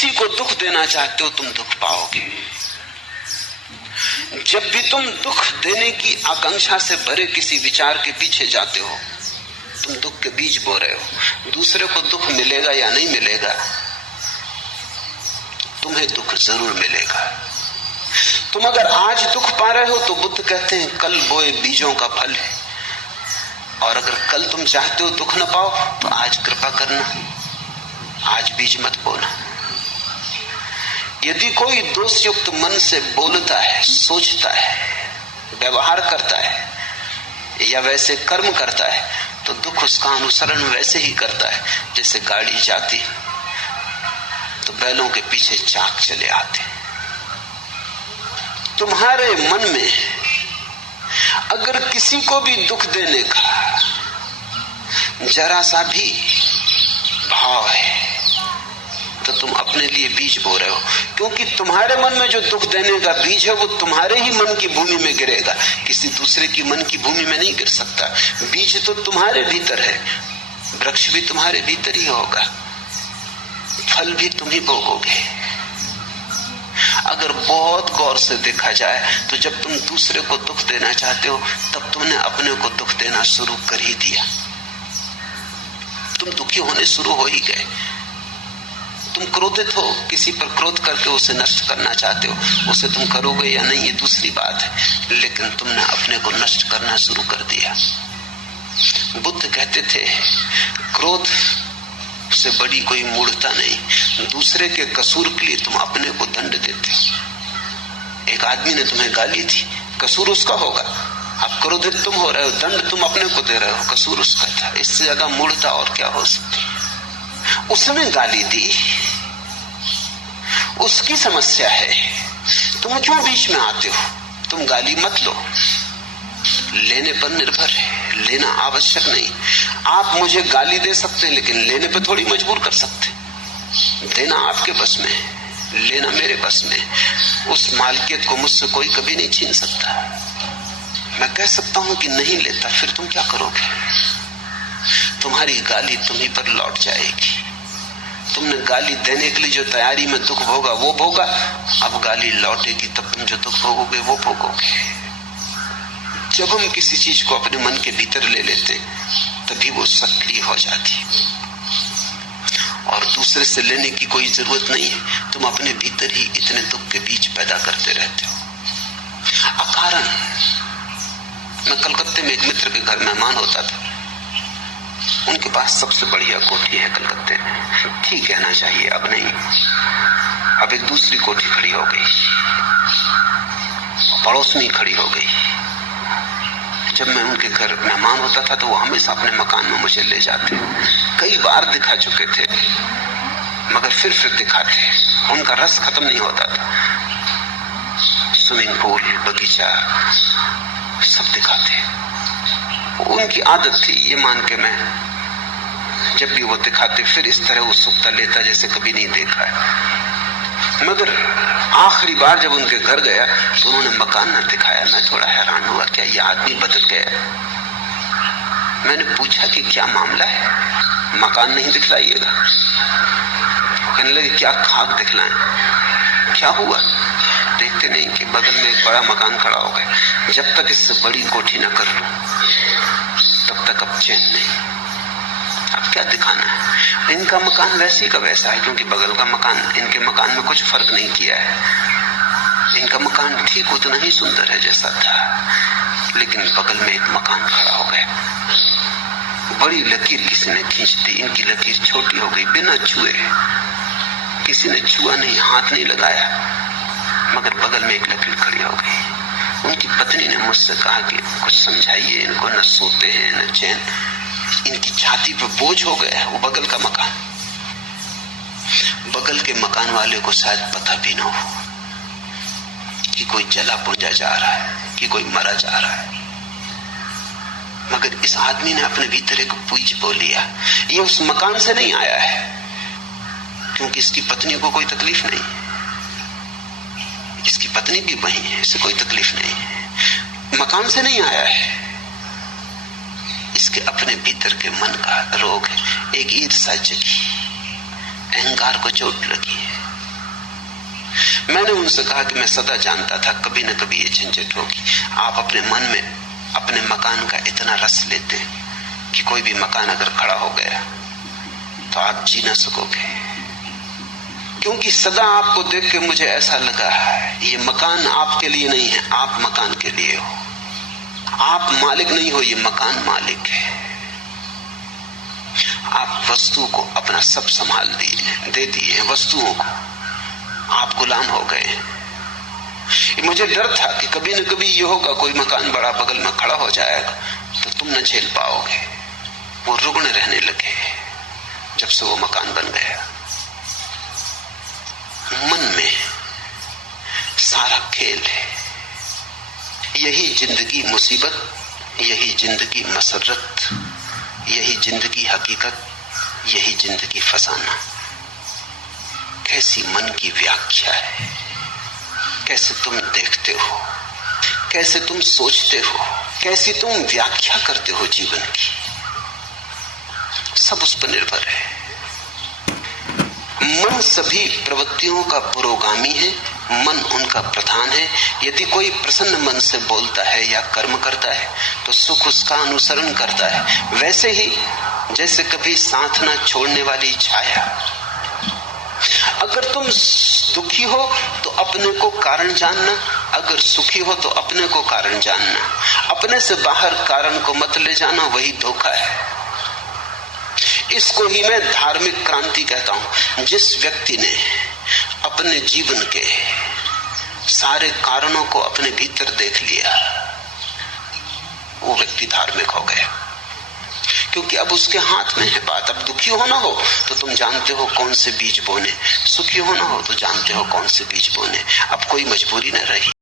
किसी को दुख देना चाहते हो तुम दुख पाओगे। जब भी तुम दुख देने की आकांक्षा से भरे किसी विचार के पीछे जाते हो तुम दुख के बीज बो रहे हो। दूसरे को दुख मिलेगा या नहीं मिलेगा, तुम्हें दुख जरूर मिलेगा। तुम अगर आज दुख पा रहे हो तो बुद्ध कहते हैं कल बोए बीजों का फल है, और अगर कल तुम चाहते हो दुख न पाओ तो आज कृपा करना, आज बीज मत बोना। यदि कोई दोषयुक्त मन से बोलता है, सोचता है, व्यवहार करता है या वैसे कर्म करता है तो दुख उसका अनुसरण वैसे ही करता है जैसे गाड़ी जाती तो बैलों के पीछे चाक चले आते। तुम्हारे मन में अगर किसी को भी दुख देने का जरा सा भी भाव है तो तुम अपने लिए बीज बो रहे हो, क्योंकि तुम्हारे मन में जो दुख देने का बीज है वो तुम्हारे ही मन की भूमि में गिरेगा, किसी दूसरे की मन की भूमि में नहीं गिर सकता। बीज तो तुम्हारे भीतर है, वृक्ष भी तुम्हारे भीतर ही होगा, फल भी तुम ही भोगोगे। अगर बहुत गौर से देखा जाए तो जब तुम दूसरे को दुख देना चाहते हो तब तुमने अपने को दुख देना शुरू कर ही दिया। तुम दुखी होने शुरू हो ही गए। तुम क्रोधित हो, किसी पर क्रोध करके उसे नष्ट करना चाहते हो, उसे तुम करोगे या नहीं ये दूसरी बात है, लेकिन तुमने अपने को नष्ट करना शुरू कर दिया। बुद्ध कहते थे क्रोध से बड़ी कोई मूढ़ता नहीं, दूसरे के कसूर के लिए तुम अपने को दंड देते हो। एक आदमी ने तुम्हें गाली थी, कसूर उसका होगा, अब क्रोधित तुम हो रहे हो, दंड तुम अपने को दे रहे हो, कसूर उसका था। इससे ज्यादा मूढ़ता और क्या हो सकती। उसने गाली दी, उसकी समस्या है, तुम क्यों बीच में आते हो। तुम गाली मत लो, लेने पर निर्भर है, लेना आवश्यक नहीं। आप मुझे गाली दे सकते हैं लेकिन लेने पर थोड़ी मजबूर कर सकते। देना आपके बस में है, लेना मेरे बस में। उस मालिकियत को मुझसे कोई कभी नहीं छीन सकता। मैं कह सकता हूं कि नहीं लेता, फिर तुम क्या करोगे। तुम्हारी गाली तुम्ही पर लौट जाएगी। तुमने गाली देने के लिए जो तैयारी में दुख भोगा वो भोगा, अब गाली लौटेगी तब तुम जो दुख भोगोगे वो भोगोगे। जब हम किसी चीज को अपने मन के भीतर ले लेते तभी वो सक्रिय हो जाती, और दूसरे से लेने की कोई जरूरत नहीं है। तुम अपने भीतर ही इतने दुख के बीज पैदा करते रहते हो अकारण। मैं कलकत्ते में एक मित्र के घर मेहमान होता था। उनके पास सबसे बढ़िया कोठी है कलकत्ते में, ठीक कहना चाहिए, अब नहीं। अब एक दूसरी कोठी खड़ी हो गई, पड़ोस में खड़ी हो गई। जब मैं उनके घर मेहमान होता था तो वो हमेशा अपने मकान में मुझे ले जाते। कई बार दिखा चुके थे मगर फिर दिखाते, उनका रस खत्म नहीं होता था। स्विमिंग पूल, बगीचा सब दिखाते। उनकी आदत थी, ये मान के मैं जब भी वो दिखाते फिर इस तरह उत्सुकता लेता जैसे कभी नहीं देखा है। मगर आखिरी बार जब उनके घर गया तो उन्होंने मकान न दिखाया। मैं थोड़ा हैरान हुआ, क्या ये आदमी बदल गया। मैंने पूछा कि क्या मामला है, मकान नहीं दिखलाइएगा। कहने लगे क्या खाक दिखलाएं, क्या हुआ। देखते नहीं कि बगल में एक बड़ा मकान खड़ा हो गया। जब तक इससे बड़ी कोठी न कर लूं तब तक अब चैन नहीं। अब क्या दिखाना है। इनका मकान वैसे का वैसा है, क्योंकि बगल का मकान इनके मकान में कुछ फर्क नहीं किया है। इनका मकान ठीक उतना ही सुंदर है जैसा था, लेकिन बगल में एक मकान खड़ा हो गया। बड़ी लकीर किसी ने खींच दी, इनकी लकीर छोटी हो गई बिना छुए। किसी ने छुआ नहीं, हाथ नहीं लगाया, मगर बगल में एक लकीर खड़ी हो गई। उनकी पत्नी ने मुझसे कहा कि कुछ समझाइए इनको, न सोते हैं न चैन, इनकी छाती पे बोझ हो गया है वो बगल का मकान। बगल के मकान वाले को शायद पता भी ना हो कि कोई जला पुंजा जा रहा है, कि कोई मरा जा रहा है, मगर इस आदमी ने अपने भीतर एक पूछ बो लिया। ये उस मकान से नहीं आया है, क्योंकि इसकी पत्नी को कोई तकलीफ नहीं, इसकी पत्नी भी वही है, इसे कोई तकलीफ नहीं है। मकान से नहीं आया है, इसके अपने भीतर के मन का रोग है। एक ईर्ष्या जगी, अहंकार को चोट लगी है, उनसे कहा कि मैं सदा जानता था कभी न कभी ये झंझट होगी। आप अपने मन में अपने मकान का इतना रस लेते हैं कि कोई भी मकान अगर खड़ा हो गया तो आप जी ना सकोगे, क्योंकि सदा आपको देख के मुझे ऐसा लगा ये मकान आपके लिए नहीं है, आप मकान के लिए हो। आप मालिक नहीं हो, ये मकान मालिक है। आप वस्तु को अपना सब संभाल दिए, दे दिए वस्तुओं को, आप गुलाम हो गए। मुझे डर था कि कभी न कभी ये होगा, कोई मकान बड़ा बगल में खड़ा हो जाएगा तो तुम न झेल पाओगे। वो रुग्ण रहने लगे जब से वो मकान बन गया। मन में सारा खेल है। यही जिंदगी मुसीबत, यही जिंदगी मसरत, यही जिंदगी हकीकत, यही जिंदगी फसाना। कैसी मन की व्याख्या है, कैसे तुम देखते हो, कैसे तुम सोचते हो, कैसी तुम व्याख्या करते हो जीवन की, सब उस पर निर्भर है। मन सभी प्रवृत्तियों का पुरोगामी है, मन उनका प्रधान है। यदि कोई प्रसन्न मन से बोलता है या कर्म करता है तो सुख उसका अनुसरण करता है, वैसे ही जैसे कभी साथ ना छोड़ने वाली छाया। अगर तुम दुखी हो तो अपने को कारण जानना, अगर सुखी हो तो अपने को कारण जानना। अपने से बाहर कारण को मत ले जाना, वही धोखा है। इसको ही मैं धार्मिक क्रांति कहता हूं। जिस व्यक्ति ने अपने जीवन के सारे कारणों को अपने भीतर देख लिया, वो व्यक्ति धार्मिक हो गया, क्योंकि अब उसके हाथ में है बात। अब दुखी होना हो तो तुम जानते हो कौन से बीज बोने, सुखी होना हो तो जानते हो कौन से बीज बोने। अब कोई मजबूरी न रही।